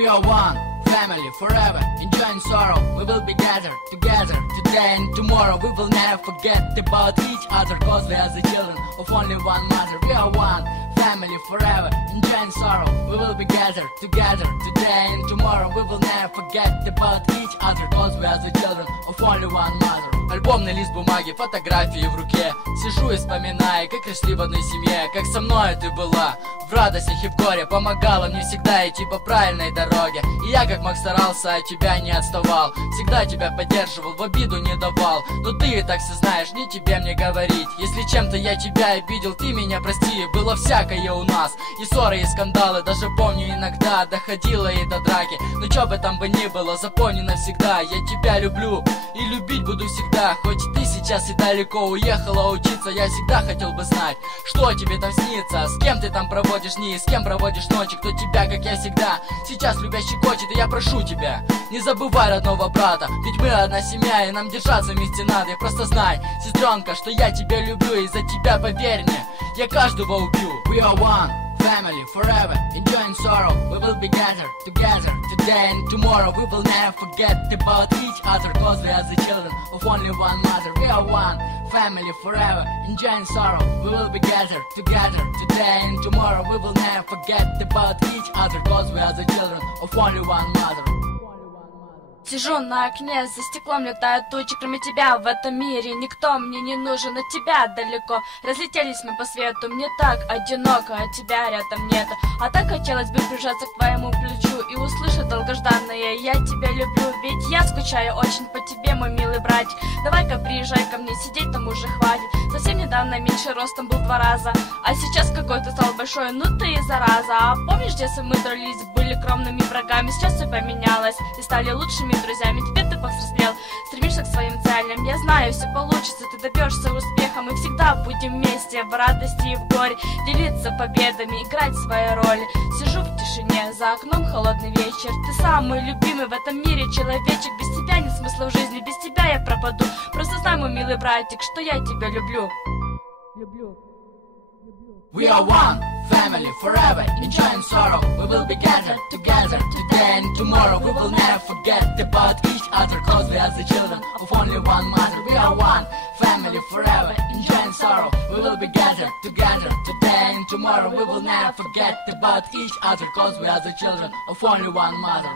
We are one family forever, enjoying sorrow. We will be gathered together today and tomorrow. We will never forget about each other, cause we are the children of only one mother. We are one family forever, enjoying sorrow. We will be gathered together today and tomorrow. We will never forget about each other, cause we are the children of only one mother. Альбомный лист бумаги, фотографии в руке. Сижу и вспоминаю, как росли в одной семье, как со мной ты была в радостях и в горе, помогала мне всегда идти по правильной дороге. И я как мог старался, от тебя не отставал, всегда тебя поддерживал, в обиду не давал. Но ты и так все знаешь, не тебе мне говорить. Если чем-то я тебя обидел, ты меня прости. Было всякое у нас, и ссоры, и скандалы. Даже помню, иногда доходило и до драки. Но чё бы там бы ни было, запомни навсегда, я тебя люблю и любить буду всегда. Хоть ты сейчас и далеко уехала учиться, я всегда хотел бы знать, что тебе там снится, с кем ты там проводишь дни, с кем проводишь ночи, кто тебя, как я всегда, сейчас любя щекочет. И я прошу тебя, не забывай родного брата, ведь мы одна семья, и нам держаться вместе надо. И просто знай, сестренка, что я тебя люблю, и за тебя, поверь мне, я каждого убью. We are one family forever, enjoying sorrow. We will be gathered together today and tomorrow. We will never forget about each other, cause we are the children of only one mother. We are one family forever, enjoying sorrow. We will be gathered together today and tomorrow. We will never forget about each other, cause we are the children of only one mother. Сижу на окне, за стеклом летают тучи. Кроме тебя в этом мире никто мне не нужен. От тебя далеко разлетелись мы по свету. Мне так одиноко, а тебя рядом нету. А так хотелось бы прижаться к твоему плечу и услышать долгожданное: я тебя люблю. Ведь я скучаю очень по тебе, мой милый братик. Давай-ка приезжай ко мне, сидеть там уже хватит. Совсем недавно меньше ростом был 2 раза, а сейчас какой-то стал большой, ну ты и зараза. А помнишь, детство мы дрались, были кровными врагами. Сейчас все поменялось и стали лучшими друзьями. Теперь ты повзрослел, стремишься к своим целям. Я знаю, все получится, ты добьешься успеха. Мы всегда будем вместе, в радости и в горе, делиться победами, играть свои роли. Сижу в тишине, за окном холодный вечер. Ты самый любимый в этом мире человечек. Без тебя нет смысла в жизни, без тебя я пропаду. Просто знай, мой милый братик, что я тебя люблю. We are one family forever, enjoying sorrow. We will be gathered together today and tomorrow. We will never forget about each other, cause we are the children of only one mother. We are one family forever, enjoying sorrow. We will be gathered together today and tomorrow. We will never forget about each other, cause we are the children of only one mother.